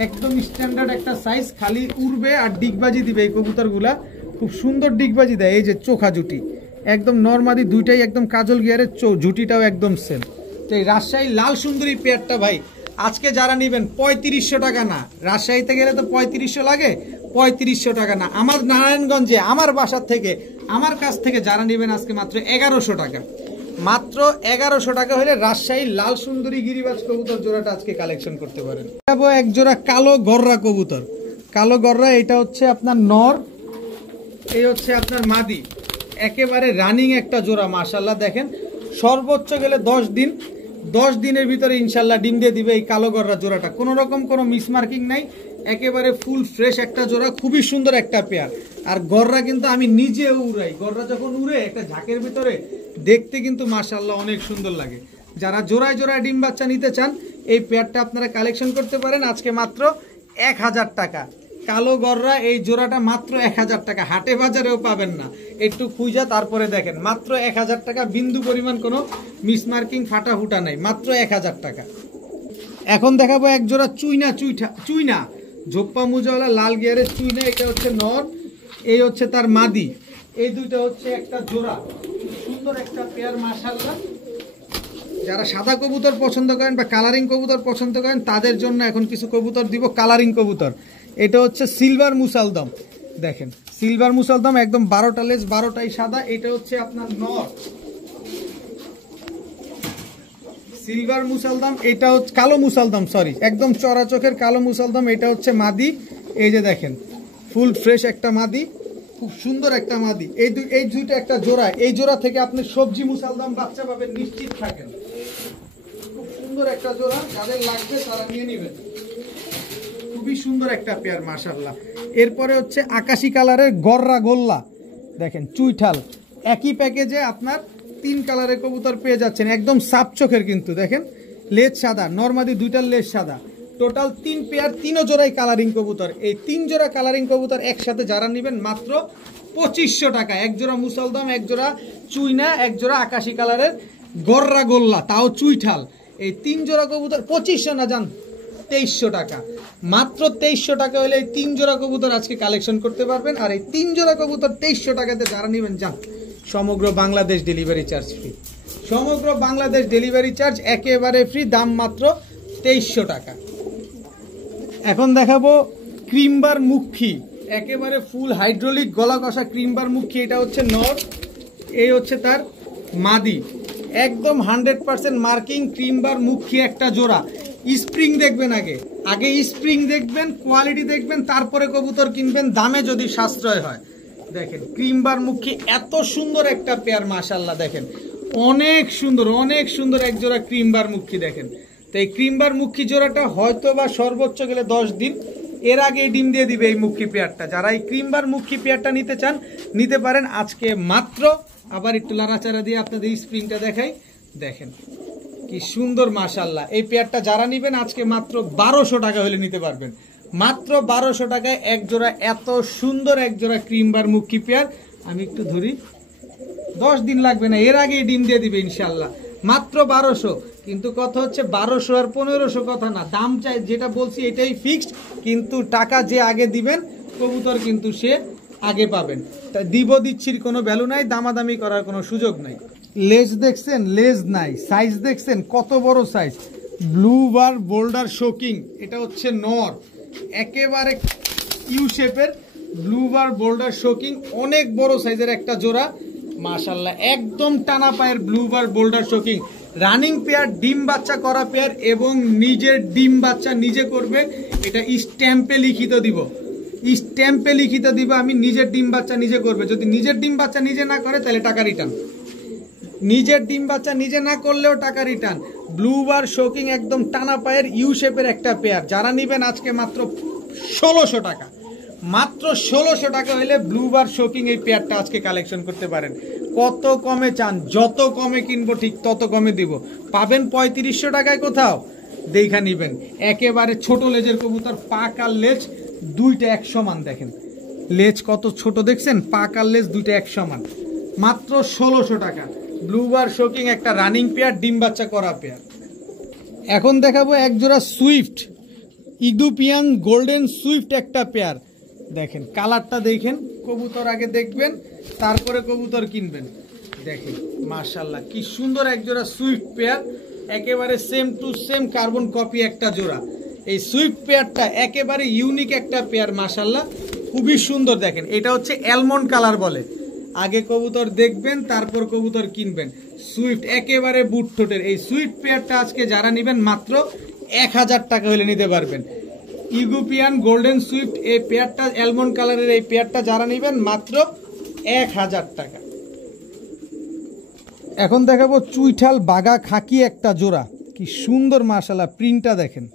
একদম স্ট্যান্ডার্ড একটা সাইজ। খালি উড়বে আর ডিগবাজি দিবে। এই কবুতরগুলা খুব সুন্দর ডিগবাজি দেয়। এই যে চোখা জুটি, একদম নরমাদি দুইটাই একদম কাজল গিয়ারের, জুটিটাও একদম সেম। তো এই রাজশাহী লাল সুন্দরী পেয়ারটা ভাই আজকে যারা নেবেন 3500 টাকা না। রাজশাহীতে গেলে তো 3500 লাগে, 3500 টাকা না। আমার নারায়ণগঞ্জে আমার বাসার থেকে, আমার কাছ থেকে যারা নেবেন আজকে মাত্র 1100 টাকা, মাত্র 1100 টাকা হলে রাজশাহী লাল সুন্দরী গিরিবাজ কবুতর জোড়াটা আজকে কালেকশন করতে পারেন। এক জোড়া কালো গররা কবুতর। কালো গররা, এটা হচ্ছে আপনার নর, এই হচ্ছে আপনার মাদি। একেবারে রানিং একটা জোড়া, মাশাআল্লাহ। দেখেন সর্বোচ্চ গেলে 10 দিন, 10 দিনের ভিতরে ইনশাল্লাহ ডিম দিয়ে দিবে এই কালো গররা জোড়াটা। কোনো রকম কোনো মিসমার্কিং নাই, একেবারে ফুল ফ্রেশ একটা জোড়া, খুবই সুন্দর একটা পেয়ার। আর গররা কিন্তু আমি নিজে উড়াই, গররা যখন উড়ে একটা ঝাঁকের ভিতরে দেখতে কিন্তু মাশাআল্লাহ অনেক সুন্দর লাগে। যারা জোড়ায় জোড়ায় ডিম বাচ্চা নিতে চান এই পেয়ারটা আপনারা কালেকশন করতে পারেন আজকে মাত্র 1000 টাকা। কালো গররা এই জোড়াটা মাত্র 1000 টাকা, হাটে বাজারেও পাবেন না, একটু খুঁজা তারপরে দেখেন। মাত্র 1000 টাকা, বিন্দু পরিমাণ কোনো মিসমার্কিং ফাটা ফুটা নাই, মাত্র 1000 টাকা। এখন দেখাবো এক জোড়া চুইনা ঝোপ্পা মুজাওয়ালা লাল গিয়ারের চুইনা। এটা হচ্ছে নর, এই হচ্ছে তার মাদি। এই দুইটা হচ্ছে একটা জোড়া, সুন্দর একটা পেয়ার মাশাআল্লাহ। যারা সাদা কবুতর পছন্দ করেন বা কালারিং কবুতর পছন্দ করেন তাদের জন্য এখন কিছু কবুতর দিব, কালারিং কবুতর। এটা হচ্ছে সিলভার মুসালদম, দেখেন সিলভার মুসালদম একদম 12টা লেজ, 12টাই সাদা। এটা হচ্ছে আপনার নর সিলভার মুসালদম, এটা হচ্ছে কালো মুসালদম, সরি একদম চড়া চোখের কালো মুসালদম। এটা হচ্ছে মাদি, এই যে দেখেন ফুল ফ্রেশ একটা মাদি, খুব সুন্দর একটা মাদি। এই দুইটা একটা জোড়া, এই জোড়া থেকে আপনি সবজি মুসালদম বাচ্চা পাবেন, নিশ্চিত থাকেন। খুব সুন্দর একটা জোড়া, যাদের লাগবে তারা নিয়ে নেবেন, খুবই সুন্দর একটা পেয়ার মাশাআল্লাহ। এরপরে হচ্ছে আকাশি কালারের গররা গোল্লা, দেখেন চুইঠাল, একই প্যাকেজে আপনার 3 কালারের কবুতর পেয়ে যাচ্ছেন, একদম সাপ চোখের কিন্তু দেখেন লেজ সাদা, নরমাদি দুইটার লেজ সাদা। টোটাল 3 পেয়ার, 3 জোড়াই কালারিং কবুতর। এই 3 জোড়া কালারিং কবুতর একসাথে যারা নেবেন মাত্র 2500 টাকা। এক জোড়া মুসালদম, এক জোড়া চুইনা, এক জোড়া আকাশি কালারের গররা গোল্লা, তাও চুইঠাল। এই 3 জোড়া কবুতর 2500 না জান 2300 টাকা, মাত্র 2300 টাকা হলে এই 3 জোড়া কবুতর আজকে কালেকশন করতে পারবেন। আর এই 3 জোড়া কবুতর 2300 টাকাতে যারা নেবেন যান, সমগ্র বাংলাদেশ ডেলিভারি চার্জ ফ্রি, সমগ্র বাংলাদেশ ডেলিভারি চার্জ একেবারে ফ্রি, দাম মাত্র 2300 টাকা। এখন দেখাবো ক্রিমবার মুখী, একেবারে ফুল হাইড্রোলিক গলা কষা ক্রিমবার মুখী। এটা হচ্ছে নর, এই হচ্ছে তার মাদি, একদম 100% মার্কিং ক্রিমবার মুখী একটা জোড়া। স্প্রিং দেখবেন, আগে স্প্রিং দেখবেন, কোয়ালিটি দেখবেন, তারপরে কবুতর কিনবেন, দামে যদি সাশ্রয় হয়। দেখেন ক্রিমবার মুখী, এত সুন্দর একটা পেয়ার মাশাআল্লাহ, দেখেন অনেক সুন্দর এক জোড়া ক্রিমবার মুখী। দেখেন তো এই ক্রিমবার মুখী জোড়াটা হয়তো বা সর্বোচ্চ গেলে 10 দিন এর আগে ডিম দিয়ে দিবে এই মুখী পেয়ারটা। যারা এই ক্রিমবার মুখী পেয়ারটা নিতে চান নিতে পারেন আজকে মাত্র। আবার একটু লাড়াচাড়া দিয়ে আপনাদের স্প্রিংটা দেখাই, দেখেন কি সুন্দর মাশাআল্লাহ। এই পেয়ারটা যারা নেবেন আজকে মাত্র 1200 টাকা হলে নিতে পারবেন, মাত্র 1200 টাকায় এক জোড়া এত সুন্দর এক জোড়া ক্রিমবার মুখী পেয়ার। আমি একটু ধরি, 10 দিন লাগবে না, এর আগেই ডিম দিয়ে দিবে ইনশাল্লাহ, মাত্র 1200। কিন্তু কথা হচ্ছে 1200 আর 1500 কথা না, দাম চাই যেটা বলছি এটাই ফিক্সড, কিন্তু টাকা যে আগে দিবেন কবুতর কিন্তু সে আগে পাবেন। তাই দিচ্ছির কোনো ভ্যালু নাই, দামাদামি করার কোনো সুযোগ নাই। লেজ দেখছেন, লেজ নাই, সাইজ দেখছেন কত বড় সাইজ, ব্লু বার বোল্ডার শোকিং। এটা হচ্ছে নর, একেবারে ইউ শেপের ব্লু বার বোল্ডার শোকিং, অনেক বড় সাইজের একটা জোড়া মাশাআল্লাহ, একদম টানা পায়ের ব্লু বার বোল্ডার শোকিং, রানিং পেয়ার, ডিম বাচ্চা করা পেয়ার এবং নিজের ডিম বাচ্চা নিজে করবে। এটা স্ট্যাম্পে লিখিত দিব, স্ট্যাম্পে লিখিত দিব আমি নিজের ডিম বাচ্চা নিজে করবে। যদি নিজের ডিম বাচ্চা নিজে না করে তাহলে টাকা রিটার্ন, নিজের ডিম বাচ্চা নিজে না করলেও টাকা রিটার্ন। ব্লু বার শোকিং, একদম টানা পায়ের ইউ শেপের একটা পেয়ার। যারা নেবেন আজকে মাত্র 1600 টাকা, মাত্র 1600 টাকা হলে ব্লু বার শোকিং এই পেয়ারটা আজকে কালেকশন করতে পারেন। কত কমে চান, যত কমে কিনবো ঠিক তত কমে দিব, পাবেন 3500 টাকায় কোথাও, দেখা নিবেন। একেবারে ছোট লেজের কবুতর, পাক আর লেজ দুইটা এক সমান, দেখেন লেজ কত ছোট দেখছেন, পাক আর লেজ দুইটা এক সমান, মাত্র 1600 টাকা। ব্লু বার শোকিং একটা রানিং পেয়ার, ডিম বাচ্চা করা পেয়ার। এখন দেখাবো এক জোড়া সুইফট, ইদুপিয়ান গোল্ডেন সুইফট একটা পেয়ার। দেখেন কালারটা দেখেন, কবুতর আগে দেখবেন তারপরে কবুতর কিনবেন। দেখেন মাশাআল্লাহ কি সুন্দর এক জোড়া সুইফট পেয়ার, একেবারে same to same carbon copy একটা জোড়া। এই সুইফট পেয়ারটা একেবারে ইউনিক একটা পেয়ার মাশাআল্লাহ, খুবই সুন্দর। দেখেন এটা হচ্ছে অ্যালমন্ড কালার বলে, আগে কবুতর দেখবেন তারপর কবুতর কিনবেন। সুইফট একেবারে বুট ঠোঁটের এই সুইফট পেয়ারটা আজকে যারা নেবেন মাত্র 1000 টাকা হলে নিতে পারবেন। ইগুপিয়ান গোল্ডেন সুইফট এই পেয়ারটা, অ্যালমন্ড কালারের এই পেয়ারটা যারা নেবেন মাত্র 1000 টাকা। এখন দেখাবো চুইঠাল বাঘা খাকি একটা জোড়া, কি সুন্দর মাশাআল্লাহ, প্রিন্টটা দেখেন,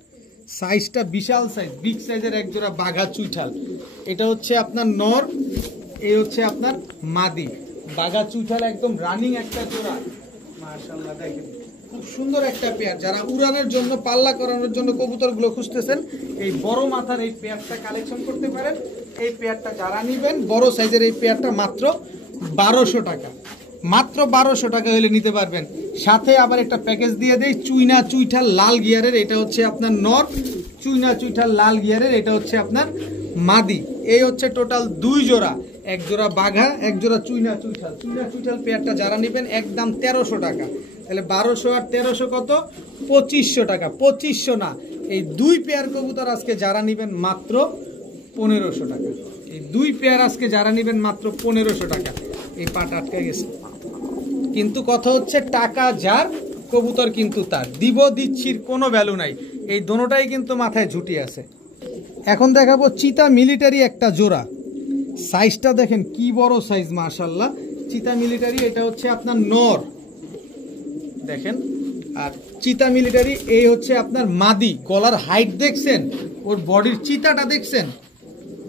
সাইজটা বিশাল সাইজ, বিগ সাইজের এক জোড়া বাঘা চুইঠাল। এটা হচ্ছে আপনার নর, এই হচ্ছে আপনার মাদি। বাঘা চুইঠাল একদম রানিং একটা জোড়া মাশাআল্লাহ, দেখেন খুব সুন্দর একটা পেয়ার। যারা উড়ানের জন্য, পাল্লা করানোর জন্য কবুতরগুলো খুঁজতেছেন, এই বড় মাথার এই পেয়ারটা কালেকশন করতে পারেন। এই পেয়ারটা যারা নেবেন, বড় সাইজের এই পেয়ারটা মাত্র 1200 টাকা, মাত্র 1200 টাকা হলে নিতে পারবেন। সাথে আবার একটা প্যাকেজ দিয়ে দেই, চুইনা চুইঠাল লাল গিয়ারের, এটা হচ্ছে আপনার নর, চুইনা চুইঠাল লাল গিয়ারের, এটা হচ্ছে আপনার মাদি। এই হচ্ছে টোটাল 2 জোড়া, এক জোড়া বাঘা, এক জোড়া চুইনা চুইঠাল। চুইনা চুইঠাল পেয়ারটা যারা নেবেন একদম 1300 টাকা। তাহলে 1200 আর 1300 কত? 2500 টাকা। 2500 না, এই 2 পেয়ার কবুতর আজকে যারা নেবেন মাত্র 1500 টাকা। এই 2 পেয়ার আজকে যারা নেবেন মাত্র 1500 টাকা। এই পাটা আটকে গেছে, কিন্তু কথা হচ্ছে টাকা যার, কবুতর কিন্তু তার। দিব দিচ্ছির কোনো ভ্যালু নাই, এই দোনোটাই কিন্তু মাথায় ঝুটি আছে। এখন দেখাবো চিতা মিলিটারি একটা জোড়া, সাইজটা দেখেন কি বড় সাইজ মাশাআল্লাহ। চিতা মিলিটারি, এটা হচ্ছে আপনার নর দেখেন, আর চিতা মিলিটারি এই হচ্ছে আপনার মাদি। গলার হাইট দেখছেন, ওর বডির চিতাটা দেখছেন,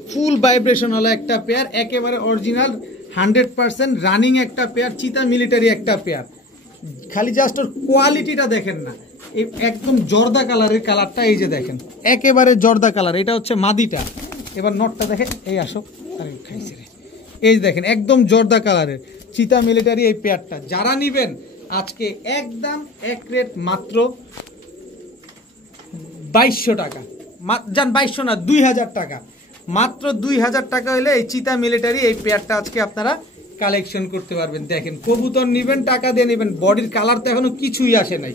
ফুল ভাইব্রেশন হলো একটা পেয়ার, একেবারে অরিজিনাল 100% রানিং একটা পেয়ার, চিতা মিলিটারি একটা পেয়ার। খালি জাস্ট ওর কোয়ালিটিটা দেখেন না, এই একদম জর্দা কালারের কালারটা, এই যে দেখেন একেবারে জর্দা কালার। এটা হচ্ছে মাদিটা। এবার নটটা দেখেন, এই আসো, আরে খাইছে রে, এই দেখেন একদম জর্দা কালারের চিতা মিলিটারি এই পেয়ারটা যারা নেবেন আজকে একদম এক রেট মাত্র 2200 টাকা। যান 2200 না, 2000 টাকা, মাত্র 2000 টাকা হলে এই চিতা মিলিটারি এই পেয়ারটা আজকে আপনারা কালেকশন করতে পারবেন। দেখেন কবুতর নেবেন, টাকা দিয়ে নেবেন, বডির কালার তো এখনো কিছুই আসে নাই,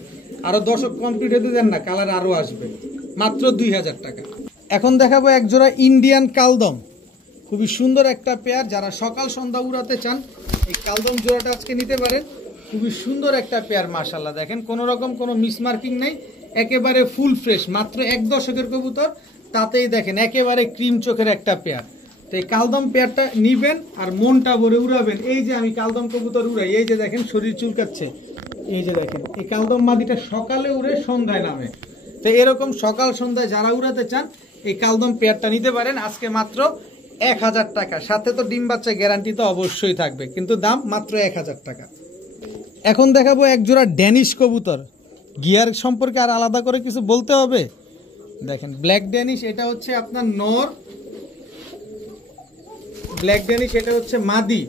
আরো দর্শক কমপ্লিট হতে দেন না, কালার আরো আসবে, মাত্র 2000 টাকা। এখন দেখাবো এক জোড়া ইন্ডিয়ান কালদম, খুবই সুন্দর একটা পেয়ার। যারা সকাল সন্ধ্যা উড়াতে চান এই কালদম জোড়াটা আজকে নিতে পারেন। খুবই সুন্দর একটা পেয়ার মাশাআল্লাহ, দেখেন কোনো রকম কোনো মিসমার্কিং নেই, একেবারে ফুল ফ্রেশ, মাত্র 1 দশকের কবুতর, তাতেই দেখেন একেবারে ক্রিম চোখের একটা পেয়ার। তো এই কালদম পেয়ারটা নিবেন আর মনটা ভরে উড়াবেন। এই যে আমি কালদম কবুতর উড়াই, এই যে দেখেন শরীর চুলকাচ্ছে, এই যে দেখেন এই কালদম মাদিটা সকালে উড়ে সন্ধ্যায় নামে। তো এরকম সকাল সন্ধ্যায় যারা উড়াতে চান এই কালদম পেয়ারটা নিতে পারেন আজকে মাত্র 1000 টাকা। সাথে তো ডিম বাচ্চা গ্যারান্টি তো অবশ্যই থাকবে, কিন্তু দাম মাত্র 1000 টাকা। এখন দেখাবো এক জোড়া ড্যানিশ কবুতর, গিয়ার সম্পর্কে আর আলাদা করে কিছু বলতে হবে? দেখেন ব্ল্যাক ড্যানিশ, এটা হচ্ছে আপনার নর, ব্ল্যাক ড্যানিশ এটা হচ্ছে মাদি।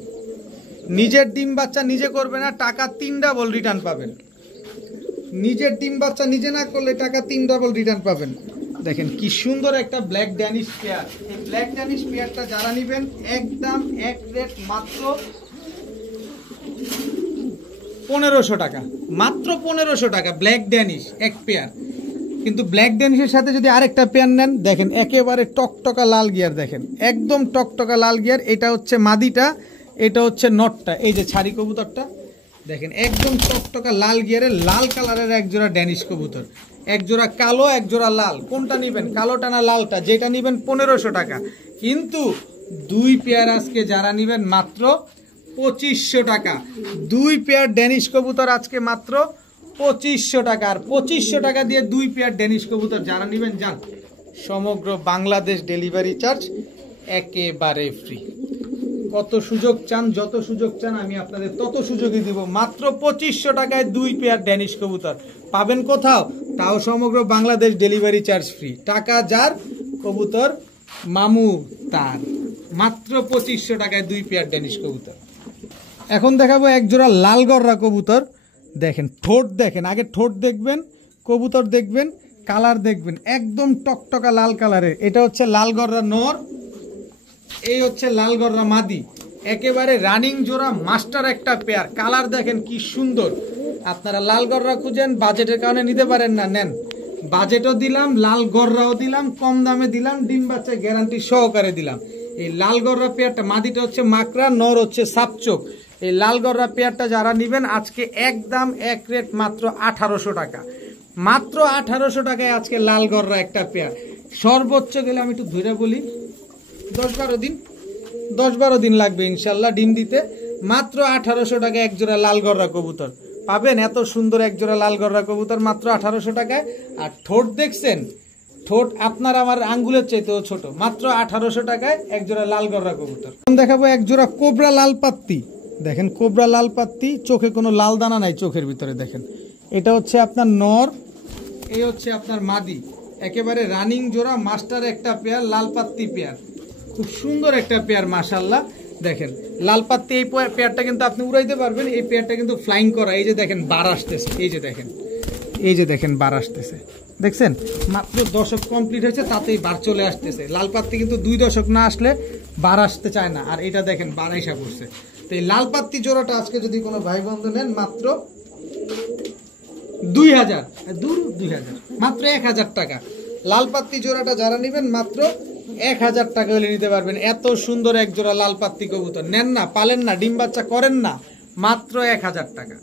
নিজের ডিম বাচ্চা নিজে করবে না, টাকা 3 ডাবল রিটার্ন পাবেন। নিজের ডিম বাচ্চা নিজে না করলে টাকা 3 ডাবল রিটার্ন পাবেন। দেখেন কি সুন্দর একটা ব্ল্যাক ড্যানিশ পেয়ার। এই ব্ল্যাক ড্যানিশ পেয়ারটা যারা নেবেন একদম এক রেট মাত্র 1500 টাকা, মাত্র 1500 টাকা ব্ল্যাক ড্যানিশ এক পেয়ার। কিন্তু ব্ল্যাক ড্যানিশের সাথে যদি আরেকটা পেয়ার নেন, দেখেন একেবারে টকটকা লাল গিয়ার, দেখেন একদম টকটকা লাল গিয়ার। এটা হচ্ছে মাদিটা, এটা হচ্ছে নটটা, এই যে ছাড়ি কবুতরটা দেখেন একদম টকটকা লাল গিয়ারের, লাল কালারের এক জোড়া ড্যানিশ কবুতর। এক জোড়া কালো, এক জোড়া লাল, কোনটা নেবেন, কালোটা না লালটা? যেটা নেবেন 1500 টাকা। কিন্তু 2 পেয়ার আজকে যারা নেবেন মাত্র 2500 টাকা। 2 পেয়ার ড্যানিশ কবুতর আজকে মাত্র 2500 টাকা। আর 2500 টাকা দিয়ে 2 পেয়ার ড্যানিশ কবুতর যারা নেবেন যান, সমগ্র বাংলাদেশ ডেলিভারি চার্জ একেবারে ফ্রি। কত সুযোগ চান, যত সুযোগ চান আমি আপনাদের তত সুযোগই দিব। মাত্র 2500 টাকায় 2 পেয়ার ড্যানিশ কবুতর পাবেন কোথাও? তাও সমগ্র বাংলাদেশ ডেলিভারি চার্জ ফ্রি। টাকা যার, কবুতর মামু তার। মাত্র 2500 টাকায় 2 পেয়ার ড্যানিশ কবুতর। এখন দেখাবো এক জোড়া লাল গররা কবুতর। দেখেন ঠোঁট দেখেন, আগে ঠোঁট দেখবেন, কবুতর দেখবেন, কালার দেখবেন, একদম টকটকা লাল কালারের। এটা হচ্ছে লাল গররা নর, এই হচ্ছে লাল গররা মাদি। একেবারে রানিং জোড়া, মাস্টার একটা পেয়ার। কালার দেখেন কি সুন্দর। আপনারা লাল গররা খুঁজেন, বাজেটের কারণে নিতে পারেন না, নেন, বাজেটও দিলাম, লাল গররাও দিলাম, কম দামে দিলাম, ডিম বাচ্চা গ্যারান্টি সহকারে দিলাম। এই লাল গররা পেয়ারটা, মাদিটা হচ্ছে মাকড়া, নর হচ্ছে সাপচোক। এই লাল গররা পেয়ারটা যারা নেবেন আজকে একদম এক রেট মাত্র 1800 টাকা। মাত্র 1800 টাকায় আজকে লাল গররা একটা পেয়ার। সর্বোচ্চ গেলে আমি একটু ধরে বলি 10-12 দিন লাগবে ইনশাল্লাহ ডিম দিতে। মাত্র 1800 টাকা এক জোড়া লাল গররা কবুতর। পাবেন এত সুন্দর এক জোড়া লাল গররা কবুতর মাত্র 1800 টাকায়। আর ঠোঁট দেখছেন, ঠোঁট আপনার আমার আঙ্গুলের চাইতেও ছোট, মাত্র 1800 টাকায় এক জোড়া লাল গররা কবুতর। দেখাবো এক জোড়া কোবরা লাল পাত্তি। দেখেন কোবরা লাল পাত্তি, চোখে কোনো লাল দানা নাই চোখের ভিতরে। দেখেন এটা হচ্ছে আপনার নর, এই হচ্ছে আপনার মাদি, একেবারে রানিং জোড়া মাস্টার একটা পেয়ার, লাল পাত্তি পেয়ার, খুব সুন্দর একটা পেয়ার মাশাআল্লাহ। দেখেন লাল পাত্তি এই পেয়ারটা কিন্তু আপনি উড়াইতে পারবেন, এই পেয়ারটা কিন্তু ফ্লাইং করা। এই যে দেখেন বার আসতেছে, এই যে দেখেন, এই যে দেখেন বার আসতেছে, দেখছেন মাত্র দশক কমপ্লিট হয়েছে তাতেই বার চলে আসতেছে। লাল পাত্তি কিন্তু 2 দশক না আসলে বার আসতে চায় না, আর এটা দেখেন বার আইসা পড়ছে। তো এই লাল পাত্তি জোড়াটা আজকে যদি কোনো ভাই বন্ধু নেন মাত্র 2000, মাত্র 1000 টাকা। লাল পাত্তি জোড়াটা যারা নেবেন মাত্র 1000 টাকা হলে নিতে পারবেন। এত সুন্দর এক জোড়া লাল পাত্তি কবুতর নেন না, পালেন না, ডিম বাচ্চা করেন না, মাত্র 1000 টাকা।